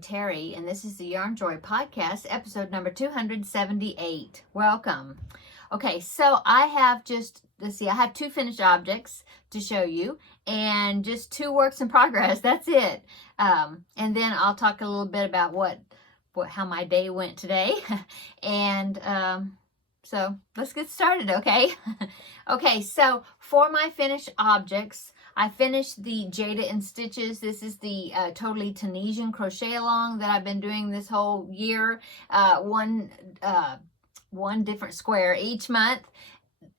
I'm Terry, and this is the Yarnjoy podcast, episode number 278. Welcome. Okay, so I have I have 2 finished objects to show you, and just 2 works in progress. That's it. And then I'll talk a little bit about how my day went today, and so let's get started, okay? Okay, so for my finished objects, I finished the Jada and Stitches. This is the totally Tunisian crochet along that I've been doing this whole year. One different square each month.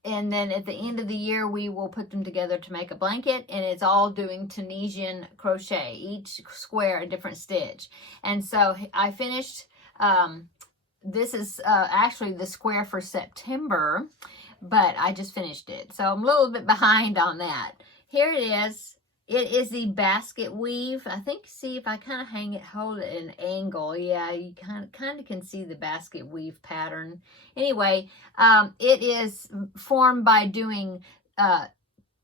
And then at the end of the year, we will put them together to make a blanket. And it's all doing Tunisian crochet, each square a different stitch. And so I finished, this is actually the square for September, but I just finished it. So I'm a little bit behind on that. Here it is. It is the basket weave. I think, see if I kind of hold it at an angle. Yeah, you kind of can see the basket weave pattern. Anyway, it is formed by doing,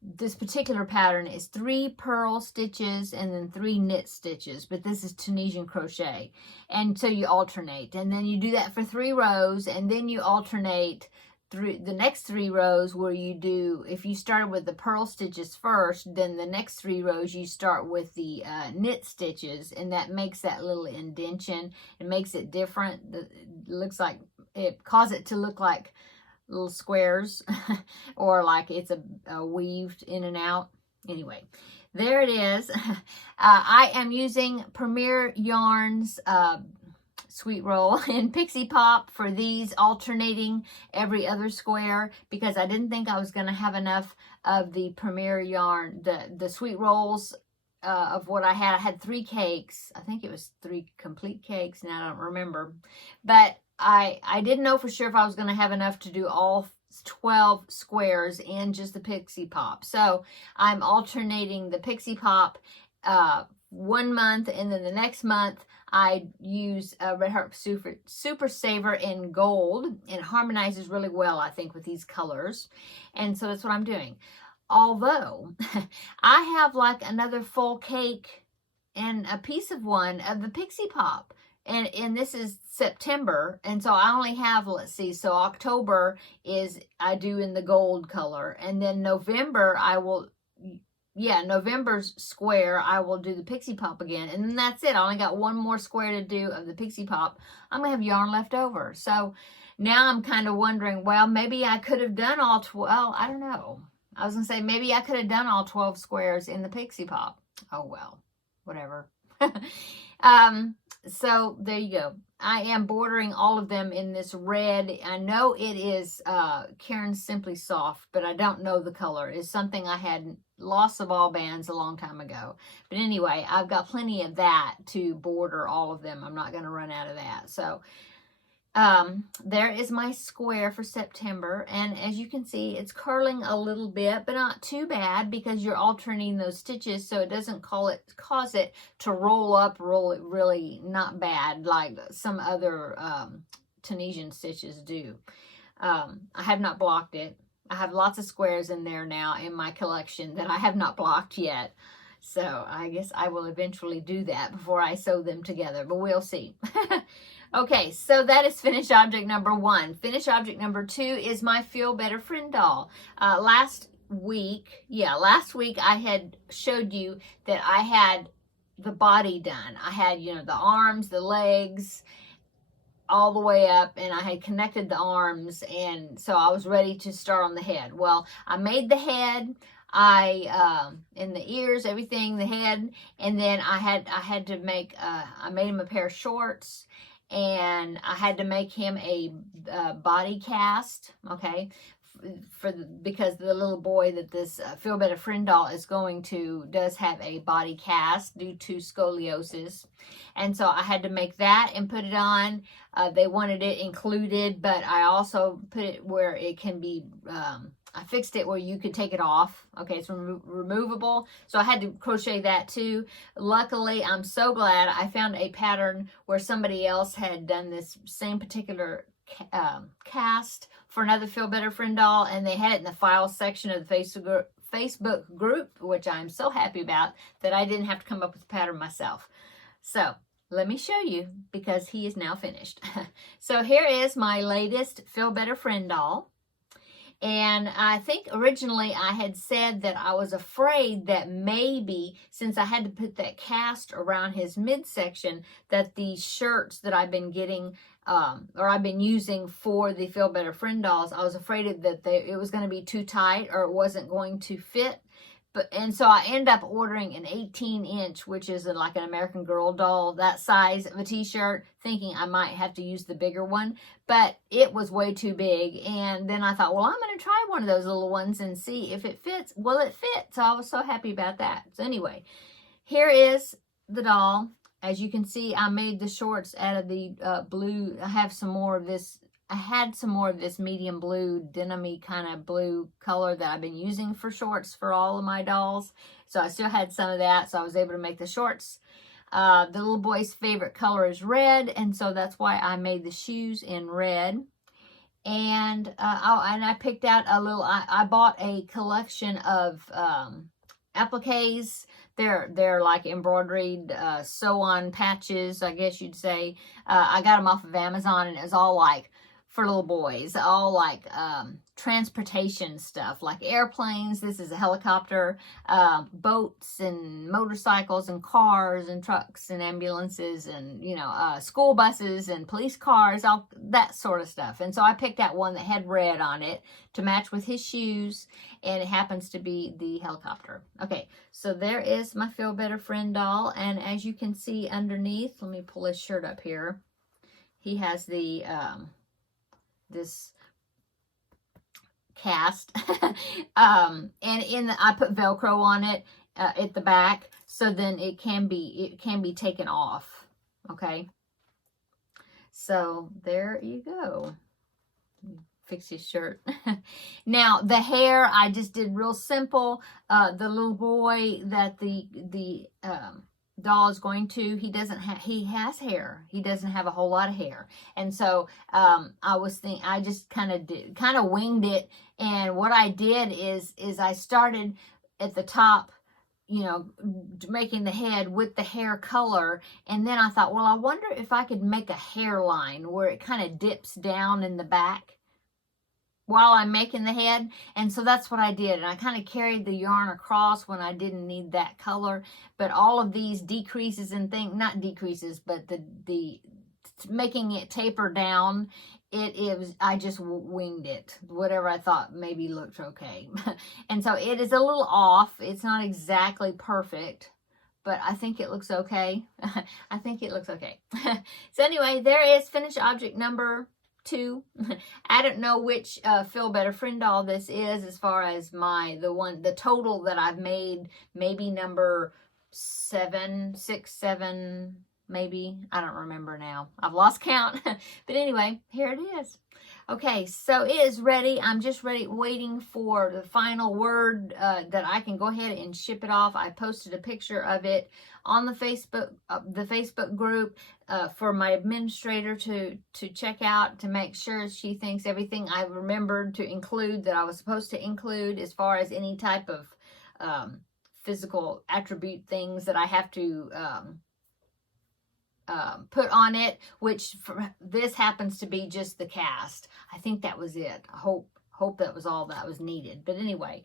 this particular pattern is 3 purl stitches and then 3 knit stitches, but this is Tunisian crochet. And so you alternate, and then you do that for 3 rows, and then you alternate through the next 3 rows where you do, if you started with the purl stitches first, then the next 3 rows you start with the knit stitches, and that makes that little indentation. It makes it different. It looks like, it causes it to look like little squares or like it's a weaved in and out. Anyway, there it is. I am using Premier Yarns Sweet Roll and Pixie Pop for these, alternating every other square, because I didn't think I was going to have enough of the Premier Yarn, the Sweet Rolls of what I had. I had 3 cakes. I think it was 3 complete cakes, and I don't remember. But I didn't know for sure if I was going to have enough to do all 12 squares in just the Pixie Pop. So I'm alternating the Pixie Pop 1 month, and then the next month I use Red Heart Super Saver in gold, and it harmonizes really well, I think, with these colors. And so that's what I'm doing. Although I have like another full cake and a piece of one of the Pixie Pop. And this is September, and so I only have, let's see, so October is, I do in the gold color, and then November November's square, I will do the Pixie Pop again, and then that's it. I only got 1 more square to do of the Pixie Pop. I'm going to have yarn left over. So now I'm kind of wondering, well, maybe I could have done all 12, I don't know. I was going to say, maybe I could have done all 12 squares in the Pixie Pop. Oh, well, whatever. So there you go. I am bordering all of them in this red. I know it is Cairns Simply Soft, but I don't know the color. It's something I had lost of all bands a long time ago. But anyway, I've got plenty of that to border all of them. I'm not going to run out of that. So there is my square for September, and as you can see, it's curling a little bit, but not too bad, because you're alternating those stitches, so it doesn't cause it to roll really not bad like some other Tunisian stitches do. I have not blocked it. I have lots of squares in there now in my collection that I have not blocked yet, so I guess I will eventually do that before I sew them together, but we'll see. Okay, so that is finished object number 1. Finished object number 2 is my Feel Better Friend doll. Last week I had showed you that I had the body done. I had, the arms, the legs, all the way up, and I had connected the arms, and so I was ready to start on the head. Well, I made the head, in the ears, everything, the head, and then I had to make, I made him a pair of shorts, and I had to make him a body cast, okay, because the little boy that this Feel Better Friend doll is going to does have a body cast due to scoliosis, and so I had to make that and put it on. They wanted it included, but I also put it where it can be, I fixed it where you could take it off. Okay, it's removable. So I had to crochet that too. Luckily, I'm so glad I found a pattern where somebody else had done this same particular cast for another Feel Better Friend doll, and they had it in the files section of the Facebook group, which I'm so happy about that I didn't have to come up with the pattern myself. So let me show you, because he is now finished. So here is my latest Feel Better Friend doll. And I think originally I had said that I was afraid that maybe, since I had to put that cast around his midsection, that the shirts that I've been getting, or I've been using for the Feel Better Friend dolls, I was afraid that it was going to be too tight or it wasn't going to fit. And so I ended up ordering an 18-inch, which is like an American Girl doll, that size of a t-shirt, thinking I might have to use the bigger one, but it was way too big. And then I thought, well, I'm going to try one of those little ones and see if it fits. Well, it fits. So I was so happy about that. So anyway, here is the doll. As you can see, I made the shorts out of the blue. I have some more of this. I had some more of this medium blue, denim-y kind of blue color that I've been using for shorts for all of my dolls. So I still had some of that, so I was able to make the shorts. The little boy's favorite color is red, and so that's why I made the shoes in red. And I picked out a little, I bought a collection of appliques. They're like embroidered sew-on patches, I guess you'd say. I got them off of Amazon, and it was all like for little boys, all like transportation stuff, like airplanes. This is a helicopter, boats and motorcycles and cars and trucks and ambulances and, you know, school buses and police cars, all that sort of stuff. And so I picked out one that had red on it to match with his shoes, and it happens to be the helicopter. Okay, so there is my Feel Better Friend doll, and as you can see underneath, let me pull his shirt up here. He has the this cast and I put Velcro on it at the back, so then it can be taken off. Okay, so there you go. Fix his shirt. Now the hair I just did real simple. The little boy that the doll is going to, he has hair. He doesn't have a whole lot of hair. And so I just kind of winged it. And what I did is I started at the top, you know, making the head with the hair color. And then I thought, well, I wonder if I could make a hairline where it kind of dips down in the back while I'm making the head. And so that's what I did. And I kind of carried the yarn across when I didn't need that color. But all of these decreases and things, not decreases, but the making it taper down, I just winged it. Whatever I thought maybe looked okay. And so it is a little off. It's not exactly perfect, but I think it looks okay. I think it looks okay. So anyway, there is finished object number 2. I don't know which Feel Better Friend doll this is, as far as the total that I've made, maybe number 7, 6, 7, maybe. I don't remember now. I've lost count. But anyway, here it is. Okay, so it is ready. I'm just waiting for the final word that I can go ahead and ship it off. I posted a picture of it on the Facebook group for my administrator to check out, to make sure she thinks everything I remembered to include that I was supposed to include, as far as any type of physical attribute things that I have to put on it, which this happens to be just the cast. I think that was it. I hope that was all that was needed. But anyway,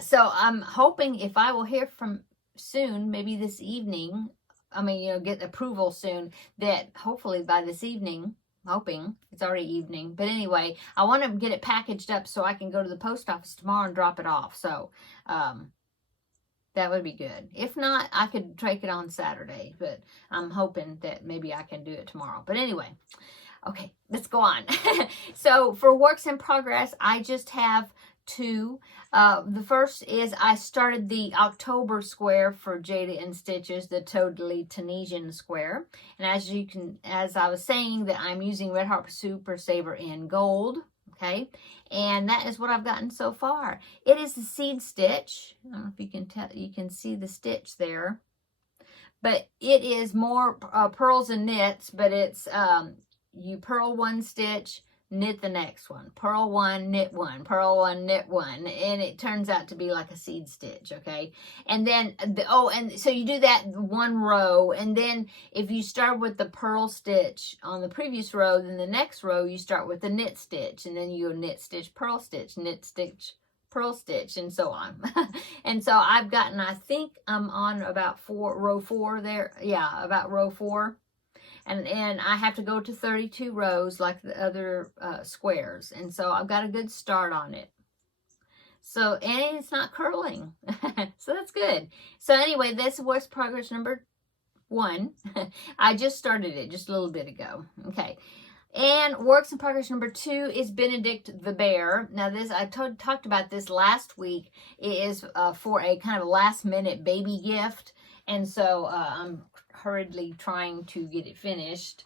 so I'm hoping, if I will hear from soon, maybe this evening, get approval soon, that hopefully by this evening, hoping it's already evening, but anyway, I want to get it packaged up so I can go to the post office tomorrow and drop it off. So that would be good. If not, I could take it on Saturday, but I'm hoping that maybe I can do it tomorrow. But anyway, okay, let's go on. So for works in progress, I just have 2. The first is I started the October square for Jada and Stitches, the Totally Tunisian square. And as I was saying, that I'm using Red Heart Super Saver in gold. Okay, and that is what I've gotten so far. It is the seed stitch. I don't know if you can tell, you can see the stitch there, but it is more pearls and knits. But it's you purl 1 stitch, knit the next one, purl one, knit one, purl one, knit one, and it turns out to be like a seed stitch, okay? And then, and so you do that one row, and then if you start with the purl stitch on the previous row, then the next row you start with the knit stitch, and then you go knit stitch, purl stitch, knit stitch, purl stitch, and so on. And so I've gotten, I think I'm on about row 4 there. Yeah, about row 4. And I have to go to 32 rows like the other squares. And so I've got a good start on it. So, and it's not curling. So that's good. So anyway, that's work progress number 1. I just started it just a little bit ago. Okay. And works in progress number 2 is Benedict the Bear. Now this, I talked about this last week. It is for a kind of last minute baby gift. And so I'm hurriedly trying to get it finished.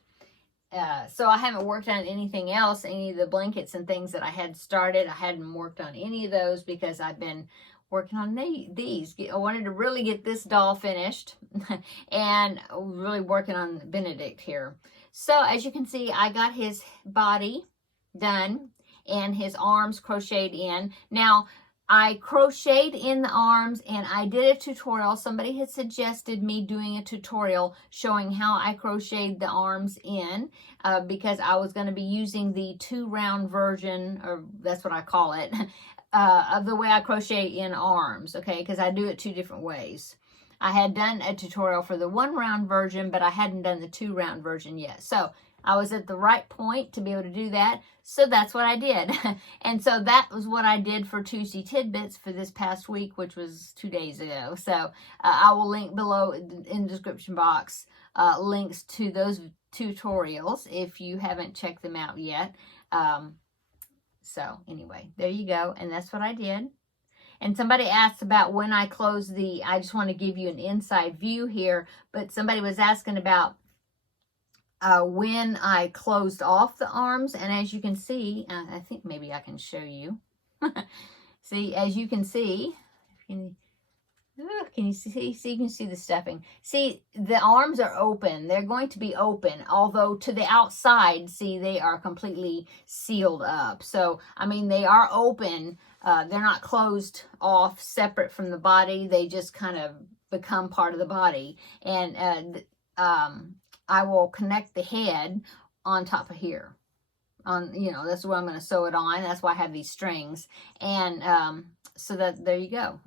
So I haven't worked on anything else, any of the blankets and things that I had started. I hadn't worked on any of those because I've been working on these. I wanted to really get this doll finished and really working on Benedict here. So as you can see, I got his body done and his arms crocheted in. Now, I crocheted in the arms and I did a tutorial. Somebody had suggested me doing a tutorial showing how I crocheted the arms in because I was going to be using the 2-round version, or that's what I call it, of the way I crochet in arms, okay, because I do it 2 different ways. I had done a tutorial for the 1-round version, but I hadn't done the 2-round version yet. So I was at the right point to be able to do that. So that's what I did. And so that was what I did for Tuesday Tidbits for this past week, which was 2 days ago. So I will link below in the description box links to those tutorials if you haven't checked them out yet. So anyway, there you go. And that's what I did. And somebody asked about when I closed I just want to give you an inside view here, but somebody was asking about when I closed off the arms. And as you can see, I think maybe I can show you. See, as you can see, can you see? See, you can see the stuffing. See, the arms are open. They're going to be open, although to the outside, see, they are completely sealed up. So, I mean, they are open. They're not closed off separate from the body. They just kind of become part of the body. And I will connect the head on top of here. That's where I'm going to sew it on. That's why I have these strings. And so that, there you go.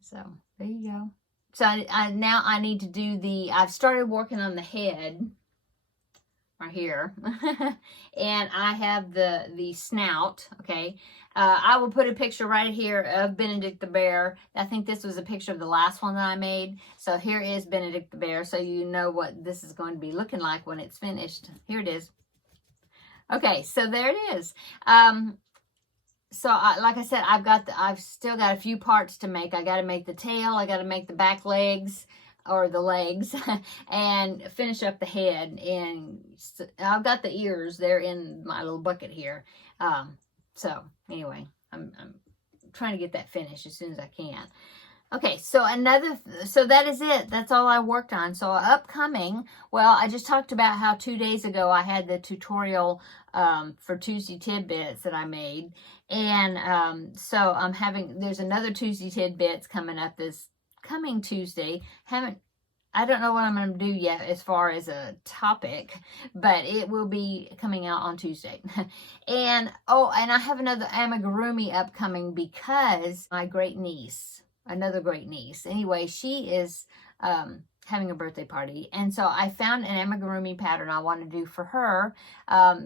So there you go. So now I need to do I've started working on the head right here. And I have the snout, okay. I will put a picture right here of Benedict the Bear. I think this was a picture of the last one that I made. So here is Benedict the Bear, so you know what this is going to be looking like when it's finished. Here it is. Okay, so there it is. So like I said, I've still got a few parts to make. I got to make the tail. I got to make the back legs, or the legs, and finish up the head. And I've got the ears. They're in my little bucket here. So anyway, I'm trying to get that finished as soon as I can. Okay, so that is it. That's all I worked on. So upcoming, well, I just talked about how 2 days ago I had the tutorial for Tuesday Tidbits that I made. And so there's another Tuesday Tidbits coming up this coming Tuesday. I don't know what I'm going to do yet as far as a topic, but it will be coming out on Tuesday. And I have another amigurumi upcoming because my another great niece. Anyway, she is having a birthday party. And so I found an amigurumi pattern I want to do for her.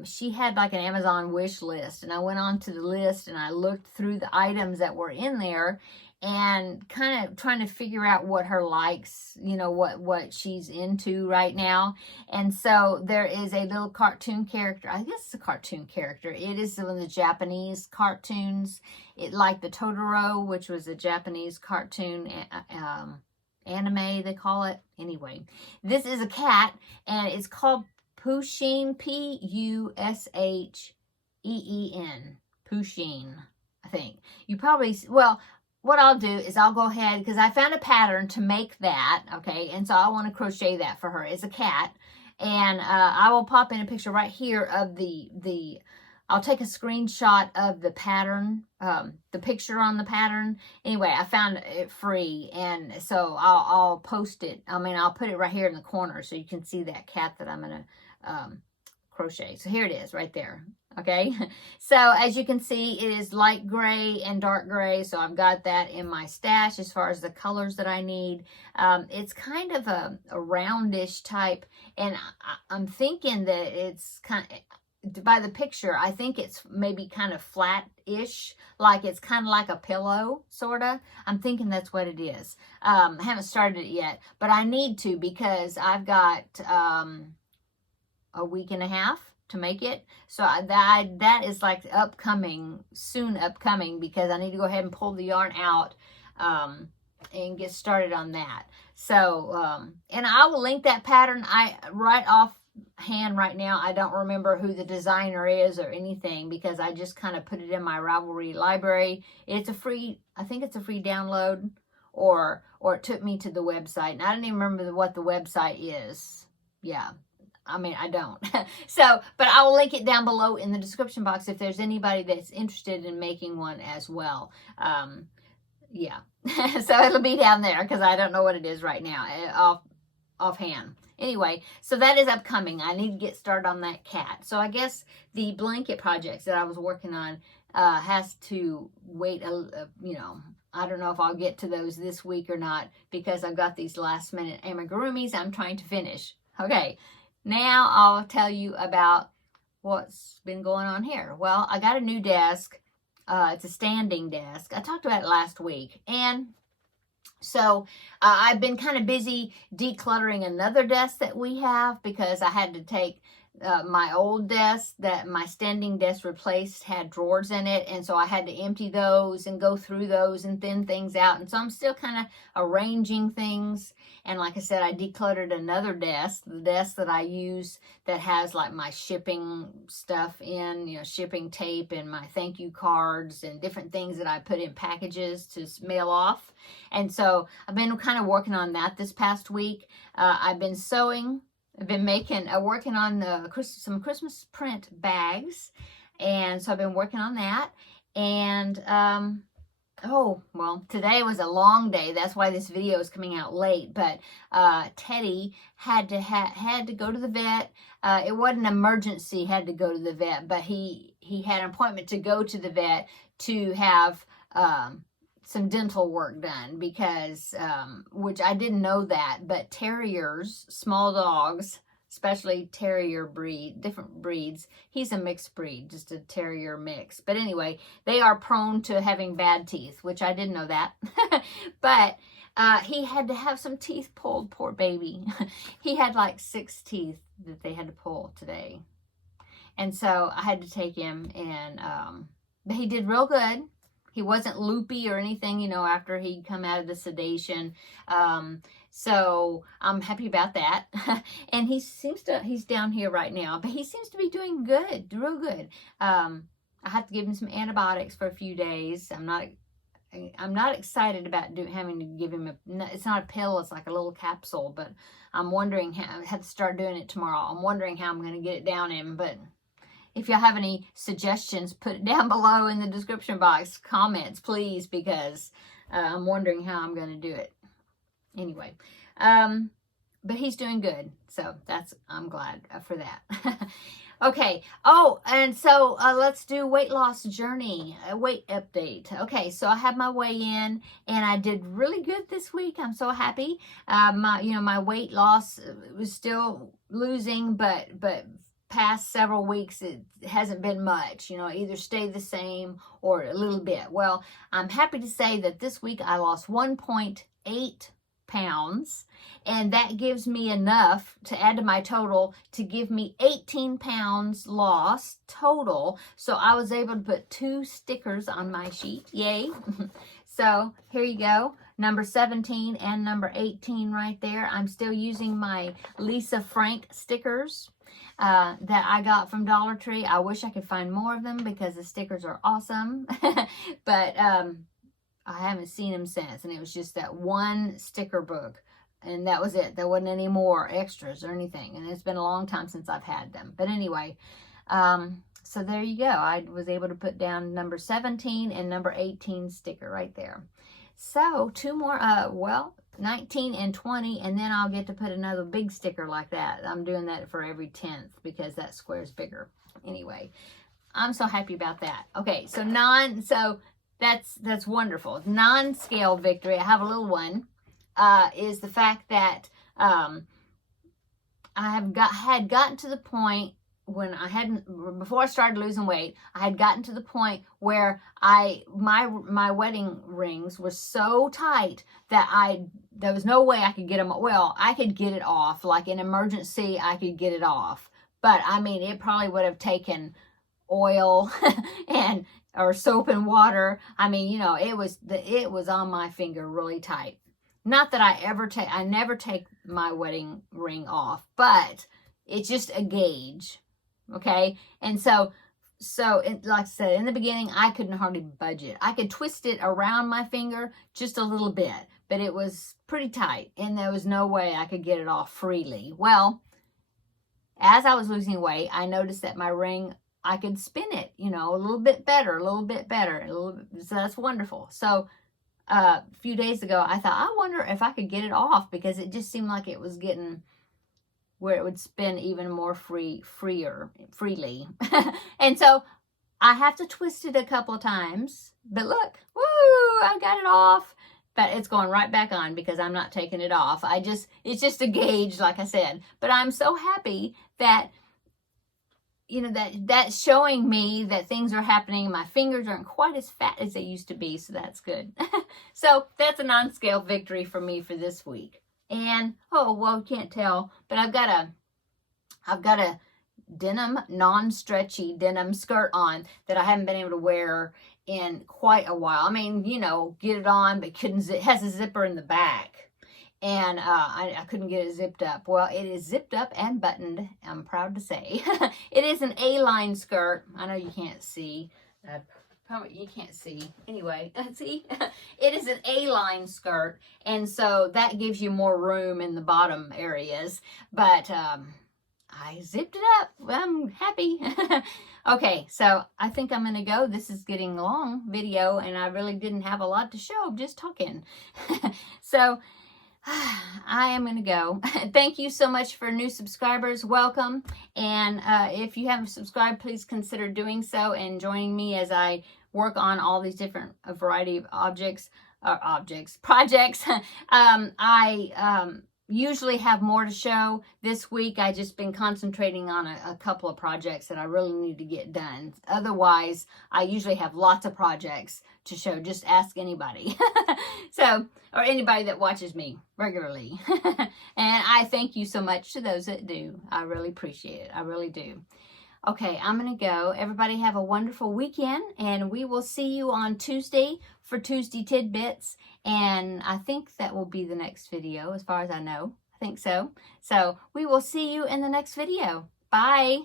She had like an Amazon wish list, and I went on to the list and I looked through the items that were in there and kind of trying to figure out what her likes, what she's into right now. And so there is a little cartoon character. I guess it's a cartoon character. It is one of the Japanese cartoons. Like the Totoro, which was a Japanese cartoon anime, they call it. Anyway, this is a cat, and it's called Pusheen, Pusheen. Pusheen, I think. What I'll do is I'll go ahead, because I found a pattern to make that, okay, and so I want to crochet that for her. It's a cat, And I will pop in a picture right here of I'll take a screenshot of the pattern, the picture on the pattern. Anyway, I found it free, and so I'll post it. I mean, I'll put it right here in the corner so you can see that cat that I'm going to crochet. So here it is right there. Okay, so as you can see, it is light gray and dark gray, so I've got that in my stash as far as the colors that I need. It's kind of a roundish type, and I'm thinking that it's kind of, by the picture, I think it's maybe kind of flat-ish, like it's kind of like a pillow, sort of. I'm thinking that's what it is. I haven't started it yet, but I need to, because I've got a week and a half to make it. So that is like soon upcoming, because I need to go ahead and pull the yarn out and get started on that. So, and I will link that pattern. Right off hand right now, I don't remember who the designer is or anything, because I just kind of put it in my Ravelry library. It's a free, I think it's a free download, or it took me to the website, and I don't even remember what the website is. Yeah, I mean, I don't. So, but I will link it down below in the description box if there's anybody that's interested in making one as well. Yeah, so it'll be down there, because I don't know what it is right now offhand. Anyway, so that is upcoming. I need to get started on that cat. So I guess the blanket projects that I was working on has to wait, you know, I don't know if I'll get to those this week or not, because I've got these last minute amigurumis I'm trying to finish. Okay, now I'll tell you about what's been going on here. Well, I got a new desk. It's a standing desk. I talked about it last week, and so I've been kind of busy decluttering another desk that we have, because I had to take my old desk that my standing desk replaced had drawers in it, and so I had to empty those and go through those and thin things out, and so I'm still kind of arranging things. And like I said, I decluttered another desk, the desk that I use that has like my shipping stuff in, you know, shipping tape and my thank you cards and different things that I put in packages to mail off. And so I've been kind of working on that this past week. I've been sewing. I've been working on some Christmas print bags, and so I've been working on that. And oh, well, today was a long day. That's why this video is coming out late. But Teddy had to go to the vet. It wasn't an emergency, had to go to the vet, but he had an appointment to go to the vet to have some dental work done, because which I didn't know that, but terriers, small dogs, especially terrier breed, different breeds. He's a mixed breed, just a terrier mix. But anyway, they are prone to having bad teeth, which I didn't know that. But he had to have some teeth pulled, poor baby. He had like 6 teeth that they had to pull today. And so I had to take him, and he did real good. He wasn't loopy or anything, you know, after he'd come out of the sedation. So I'm happy about that. And he's down here right now, but he seems to be doing good, real good. I have to give him some antibiotics for a few days. I'm not excited about having to give him it's not a pill, it's like a little capsule, but I'm wondering how, I have to start doing it tomorrow. I'm wondering how I'm going to get it down him, but if y'all have any suggestions, put it down below in the description box, comments, please, because I'm wondering how I'm going to do it. Anyway, but he's doing good, so I'm glad for that. Okay. Oh, and so let's do weight loss journey, weight update. Okay, so I had my weigh-in, and I did really good this week. I'm so happy. My weight loss was still losing, but past several weeks it hasn't been much, you know, either stayed the same or a little bit. Well, I'm happy to say that this week I lost 1.8 pounds, and that gives me enough to add to my total to give me 18 pounds lost total. So I was able to put 2 stickers on my sheet. Yay. So here you go, number 17 and number 18 right there. I'm still using my Lisa Frank stickers that I got from Dollar Tree. I wish I could find more of them, because the stickers are awesome. But I haven't seen them since, and it was just that one sticker book. And that was it. There wasn't any more extras or anything. And it's been a long time since I've had them. But anyway, so there you go. I was able to put down number 17 and number 18 sticker right there. So 2 more, 19 and 20, and then I'll get to put another big sticker like that. I'm doing that for every 10th because that square is bigger. Anyway, I'm so happy about that. Okay, so that's wonderful. Non-scale victory, I have a little one, is the fact that I had gotten to the point when before I started losing weight, I had gotten to the point where my wedding rings were so tight that there was no way I could get them. Well, I could get it off, like in emergency, I could get it off. But I mean, it probably would have taken oil or soap and water. I mean, you know, it was on my finger really tight. Not that I never take my wedding ring off, but it's just a gauge. Okay, and so like I said, in the beginning, I couldn't hardly budge it. I could twist it around my finger just a little bit, but it was pretty tight, and there was no way I could get it off freely. Well, as I was losing weight, I noticed that my ring, I could spin it, you know, a little bit better. So that's wonderful. So a few days ago, I thought, I wonder if I could get it off, because it just seemed like it was getting where it would spin even more freely. And so I have to twist it a couple of times, but look, woo, I got it off, but it's going right back on because I'm not taking it off. It's just a gauge, like I said, but I'm so happy that, you know, that's showing me that things are happening. My fingers aren't quite as fat as they used to be, so that's good. So that's a non-scale victory for me for this week. And, oh, well, you can't tell, but I've got a denim, non-stretchy denim skirt on that I haven't been able to wear in quite a while. I mean, you know, get it on, but it has a zipper in the back. And I couldn't get it zipped up. Well, it is zipped up and buttoned, I'm proud to say. It is an A-line skirt. I know you can't see. Probably you can't see. Anyway, see? It is an A-line skirt, and so that gives you more room in the bottom areas. But I zipped it up. I'm happy. Okay, so I think I'm going to go. This is getting a long video, and I really didn't have a lot to show, just talking. So I am going to go. Thank you so much for new subscribers. Welcome. And if you haven't subscribed, please consider doing so and joining me as I work on all these different variety of projects. I usually have more to show. This week, I just been concentrating on a couple of projects that I really need to get done. Otherwise, I usually have lots of projects to show. Just ask anybody. Or anybody that watches me regularly. And I thank you so much to those that do. I really appreciate it. I really do. Okay, I'm going to go. Everybody have a wonderful weekend, and we will see you on Tuesday for Tuesday Tidbits, and I think that will be the next video as far as I know. I think so. So we will see you in the next video. Bye.